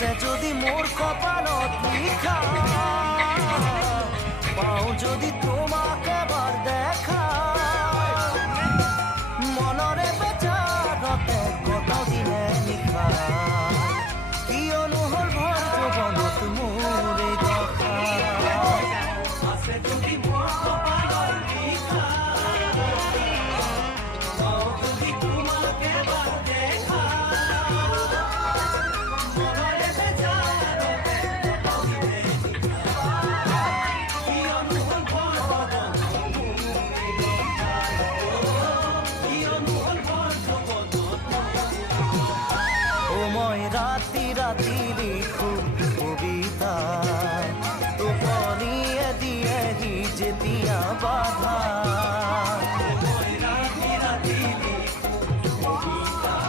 আছে যদি মোর কপালত লিখা, পাও যদি তোমাকে এবার দেখা, মনরে বেচারতে কত দিনে লিখা, কি অনুহল ভর জগনত মোরে দেখা। আছে যদি মোর কপালত লিখা, পাও যদি তোমাকে এবার দেখা, রাতি রাতি লিখু কবিতা।